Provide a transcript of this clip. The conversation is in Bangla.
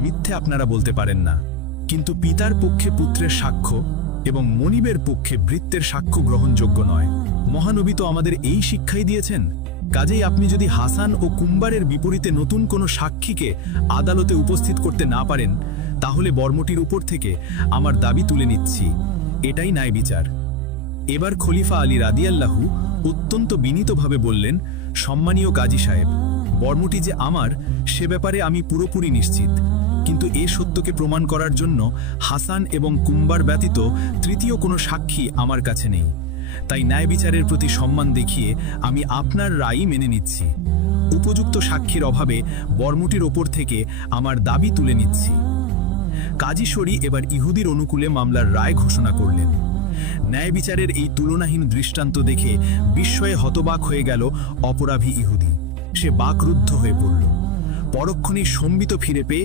মিথ্যে আপনারা বলতে পারেন না। কিন্তু পিতার পক্ষে পুত্রের সাক্ষ্য এবং মনিবের পক্ষে বৃত্তের সাক্ষ্য গ্রহণযোগ্য নয়। মহানবী তো আমাদের এই শিক্ষাই দিয়েছেন। কাজেই আপনি যদি হাসান ও কুম্বারের বিপরীতে নতুন কোনো সাক্ষীকে আদালতে উপস্থিত করতে না পারেন, তাহলে বর্মটির উপর থেকে আমার দাবি তুলে নিচ্ছি। এটাই ন্যায় বিচার। এবার খলিফা আলী রাদিয়াল্লাহু অত্যন্ত বিনীতভাবে বললেন, সম্মানীয় কাজী সাহেব বর্মটি যে আমার, সে ব্যাপারে আমি পুরোপুরি নিশ্চিত। কিন্তু এ সত্যকে প্রমাণ করার জন্য হাসান এবং কুম্বার ব্যতীত তৃতীয় কোনো সাক্ষী আমার কাছে নেই। তাই ন্যায় বিচারের প্রতি সম্মান দেখিয়ে আমি আপনার রায়ই মেনে নিচ্ছি। উপযুক্ত সাক্ষীর অভাবে বর্মটির ওপর থেকে আমার দাবি তুলে নিচ্ছি। কাজী শরী এবার ইহুদির অনুকূলে মামলার রায় ঘোষণা করলেন। ন্যায় বিচারের এই তুলনাহীন দৃষ্টান্ত দেখে বিস্ময়ে হতবাক হয়ে গেল অপরাভী ইহুদি। সে বাকরুদ্ধ হয়ে পড়ল। পরক্ষণে সম্বিত ফিরে পেয়ে